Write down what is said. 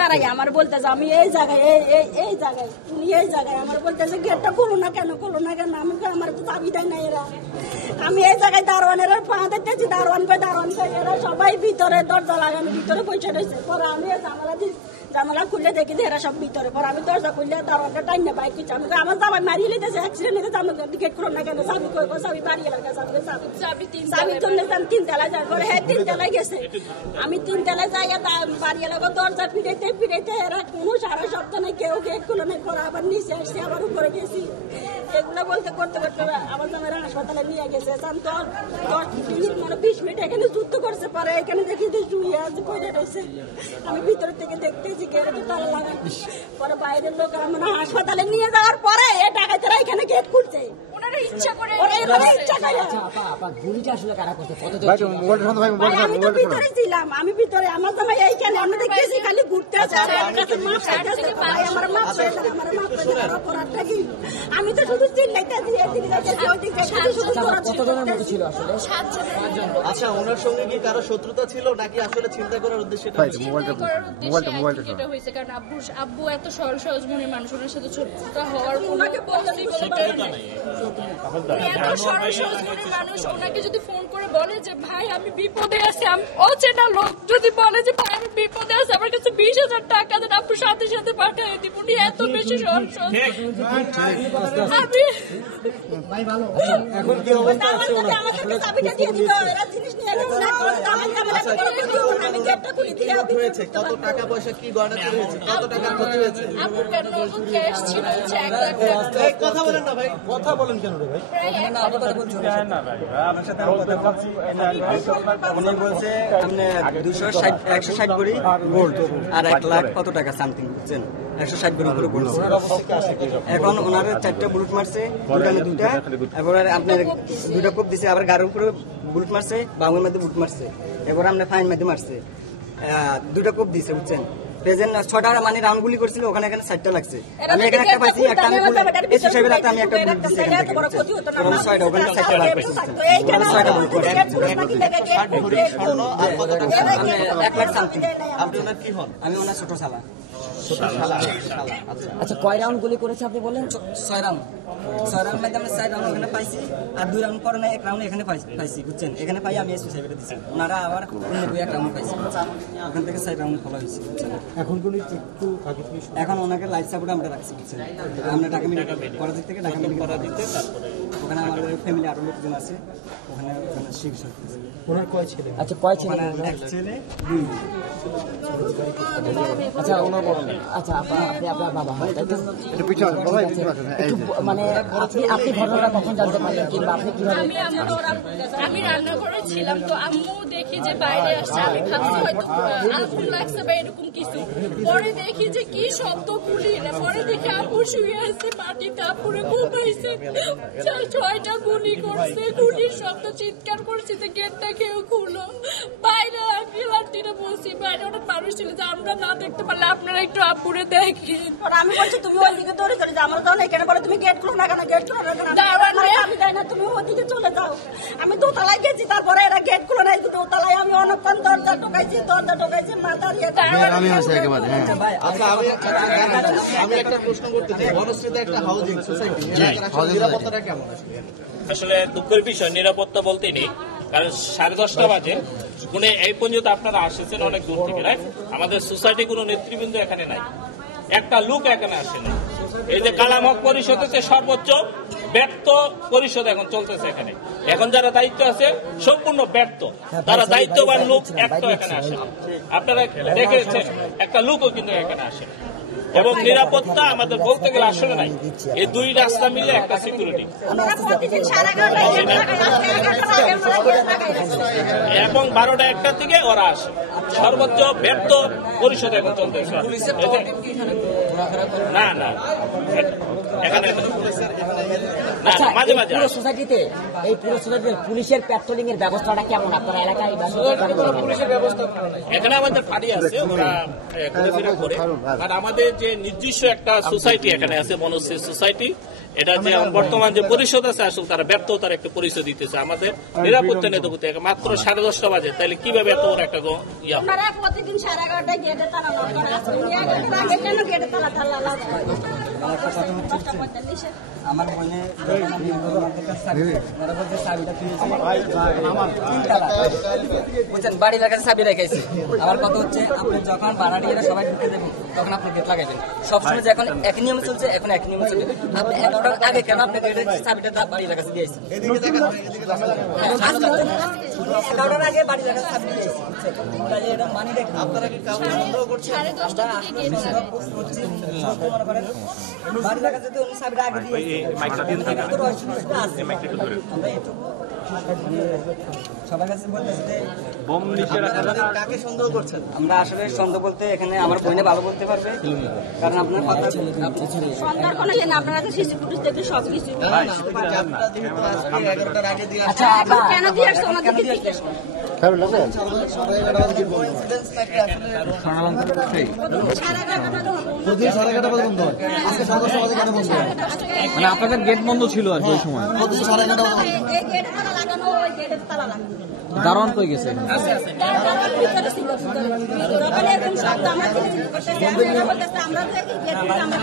দাঁড়াই আমার বলতেছে আমি এই জায়গায় এই জায়গায় উনি এই জায়গায় আমার বলতেছে গেটটা খুলো না কেন আমি আমার তো চাবি দেয় না এরা। আমি এই জায়গায় দারোয়ানের পা দেখতেছি দারোয়ান এরা সবাই ভিতরে দরজা লাগানো ভিতরে বসে রয়েছে। পরে আমি জানালা খুলে দেখি এরা সব ভিতরে। পরে আমি দরজা খুললে দারোয়ানটা টাইনে বাইক করছি। আমি আমার জামাই মারিয়ে নিতেছে অ্যাক্সিডেন্ট নিতেছে। আমি গেট খুলো না কেন চাবি কই চাবি বাড়িয়ে লাগা চাবি তুললে তিন তলায় যায়। পরে হ্যাঁ 3 তলায় গেছে। আমি 3 তলায় যাই বাড়িয়ে লাগো দরজা পিড়াইতে এরা কোনো সারা শব্দ নেই, কেউ গেট খুলে নেই। পরে আবার নিচে আসছি আবার উপরে গেছি। এগুলো করতে আমার জামাইরা হাসপাতালে নিয়ে গেছে। 20 মিনিট এখানে যুদ্ধ করছে। পরে এখানে দেখি যে শুয়ে আছে পড়ে রয়েছে। আমি ভিতর থেকে দেখতেছি গেটে তো তালা লাগানো। পরে বাইরের লোক আমরা হাসপাতালে নিয়ে যাওয়ার পরে এ ডাকাতেরা এখানে গেট খুলছে। আমি তো ভিতরে ছিলাম, আমি ভিতরে আমার জামাই এইখানে আমরা দেখতেছি খালি ঘুরতে আছে। আমি তো শুধু আচ্ছা, ওনার সঙ্গে কি কারো শত্রুতা ছিল নাকি আসলে চিন্তা করার উদ্দেশ্যে? কারণ আব্বু এত সহজ মনের মানুষ, ওনার সাথে শত্রুতা হওয়ার মানুষ ওনাকে যদি ফোন করে বলে যে ভাই আমি বিপদে আছি, অচেনা লোক যদি বলে যে ভাই আমি বিপদে আছি আমার কাছে 20,000 টাকা দেন, আপনি সাথে সাথে পাঠিয়ে দিব। উনি এত বেশি সহজ এখন কি অবস্থা আছে হয়েছে? কত টাকা পয়সা কি গয়না হয়েছে? কত টাকা ক্ষতি হয়েছে? কথা বলেন না ভাই, কথা বলেন কেন রে ভাই? উনি বলছে 160 ভরি গোল্ড আর 1 লাখ কত টাকা সামথিং, বুঝছেন? 160 ভরি করে বলছে। এখন ওনার 4টা বুলেট মারছে, দুটা এবার আপনার 2টা কোপ দিছে, আবার গাড়ির উপরে বুলেট মারছে, বাঙের মধ্যে বুলেট মারছে, এবার আপনার ফাইন মধ্যে মারছে, 2টা কোপ দিছে, বুঝছেন? প্রেজেন্ট 6টা মানে রাউন্ড গুলি করছিল, ওখানে 60টা লাগছে। আমি এখানে একটা পাইছি, একটা আমি এসে সাহেবের হাতে আমি একটা বুলেট দিছি এখান থেকে, 6টা ওখানে 60টা লাগছে, 6টা বুলেট করে 1 লাখ সামথিং। আপনি ওনার কি হন? আমি ওনার ছোট শালা। আচ্ছা, কয় রাউন্ড গুলি করেছে আপনি বললেন? 6 রাউন্ড। 6 রাউন্ড মধ্যে আমরা 4 রাউন্ড এখানে পাইছি, আর 2 রাউন্ড পরে 1 রাউন্ড এখানে পাইছি, বুঝছেন? এখানে পাই আমি এসপি সাহেবের দিছি, ওনারা আবার অন্য 1 রাউন্ড পাইছি, ওখান থেকে 4 রাউন্ড খোলা হয়েছে, বুঝছেন? এখন ওনাকে লাইফ সাপোর্ট আমরা রাখছি, বুঝছেন? আমরা ঢাকা মেডিকেল কলেজ থেকে ঢাকা মেডিকেল করা দিতে, ওখানে আমাদের ফ্যামিলি আরো লোকজন আছে, ওখানে চিকিৎসা করতেছে। ওনার কয় ছেলে? আচ্ছা, কয় ছেলে? 1 ছেলে 2 মেয়ে। আচ্ছা, আচ্ছা আপনি আপনার বাবা হয় তাই তো? মানে আপনি ঘটনাটা কখন জানতে পারলেন, কিংবা আপনি কিভাবে? আমি রান্না করেছিলাম, তো আম্মু দেখি যে বাইরে আসছে, আমি ভাবছি হয়তো আগুন লাগছে বা এরকম কিছু। পরে দেখি যে কি শব্দ গুলির, পরে দেখি আব্বু শুয়ে আছে মাটিতে, আপুরে ঘুমাইছে, 6টা গুলি করছে, গুলির শব্দ, চিৎকার করছে যে গেটটা কেউ খুলো। বাইরে আমি রাত্রিটা বলছি, বাইরে অনেক মানুষ ছিল যে আমরা না দেখতে পারলে আপনারা একটু আপুরে দেখি। আমি বলছি তুমি ওইদিকে দৌড়ে চলে যাও, আমার তো এখানে বলে তুমি গেট খুলো না কেন, গেট খুলো না কেন, আমি যাই না, তুমি ওইদিকে চলে যাও। আমি দোতলায় গেছি, তারপরে এরা গেট খুলো নাই, দোতলায় আমি অনেকক্ষণ দরজা ঢোকাইছি মাথা দিয়ে। আচ্ছা, আমি একটা প্রশ্ন করতে চাই, বনশ্রীতে একটা হাউজিং সোসাইটি, নিরাপত্তাটা কেমন? আসলে দুঃখের বিষয়, নিরাপত্তা বলতে নেই, কারণ 10:30 বাজে মানে এই পর্যন্ত আপনারা আসেছেন অনেক দূর থেকে, রাইট? আমাদের সোসাইটি কোনো নেতৃবৃন্দ এখানে নাই, একটা লোক এখানে আসে না। এই যে কালাম হক পরিষদ হচ্ছে সর্বোচ্চ ব্যর্থ পরিষদ এখন চলতেছে এখানে। এখন যারা দায়িত্ব আছে সম্পূর্ণ ব্যর্থ, তারা দায়িত্ববান লোক একটা এখানে আসে না। আপনারা দেখেছেন একটা লোকও কিন্তু এখানে আসে না। এবং নিরাপত্তা আমাদের বলতে গেলে আসলে নাই, এই 2 রাস্তা মিলে একটা সিকিউরিটি, এবং 12টা 1টা থেকে ওরা আসে। সর্বোচ্চ ব্যর্থ পরিষদ এখন চলতেছে। না না এখানে মাঝে মাঝে পুরো সোসাইটিতে, এই পুরো সোসাইটিতে পুলিশের প্যাট্রোলিং এর ব্যবস্থাটা কেমন আপনার এলাকায়? এখানে আমাদের ফাঁড়ি আছে, ওরা ঘুরেফেরা করে। আর আমাদের যে নিজস্ব একটা সোসাইটি এখানে আছে, বনশ্রী সোসাইটি, এটা যে বর্তমান যে পরিষদ আছে আসলে তারা ব্যর্থতার একটা পরিচয় দিতেছে। আমাদের নিরাপত্তা নিতে মাত্র 10:30 বাজে, তাহলে কিভাবে এত বড় একটা ইয়া হবে? ওনারা প্রতিদিন 11:30টায় গেটে তালা লক করা আছে। উনি 11টার আগে কেন গেটে তালা লাগবে? আমার মনে বুঝছেন, বাড়ির কাছে চাবি রেখেছে। আমার কথা হচ্ছে, আপনি যখন ভাড়াটিয়ারা সবাই ঢুকে দেবেন তখন আপনি গেট লাগাইবেন। সবসময় যখন এক নিয়মে চলছে, এখন এক নিয়মে চলবে। আপনি 11টার আগে কেন আপনি গেটের চাবিটা বাড়ির কাছে দিয়েছেন? 11টার আগে বাড়ির কাছে চাবি দিয়েছে। এটা মানি রেখে আপনারা কি কাউকে সন্দেহ করছেন? 10:30 থেকে গেট লাগাবে। বাড়ির কাছে যদি উনি চাবিটা আগে দিয়ে সবার কাছে বলতেছে কাকে সন্দেহ করছেন? আমরা আসলে সন্দেহ বলতে এখানে আমার বইনে ভালো বলতে পারবে, কারণ আপনার কথা সন্ধ্যার কোনো ইয়ে না, আপনারা সিসি ফুটেজ দেখলে সব কিছু চাপটা যেহেতু আজকে 11টার আগে দিয়ে আচ্ছা এখন কেন দিয়ে আসছো আমাদেরকে জিজ্ঞেস করো। কোইন্সিডেন্স নাকি আসলে 11:30 বন্ধ হয়? আজকে 10:30 বাজে কেন বন্ধ হয়? মানে আপনাদের গেট বন্ধ ছিল আর কি ওই সময়, এই গেটে তালা লাগানো, ওই গেটে তালা লাগানো। দারোয়ান কই গেছে? দারোয়ান ভিতরে ছিল, যখন এরকম শব্দ আমরা চিল্লাচিল্লি করতেছি, আমরা বলতেছি আমরা তো এই গেট আমরা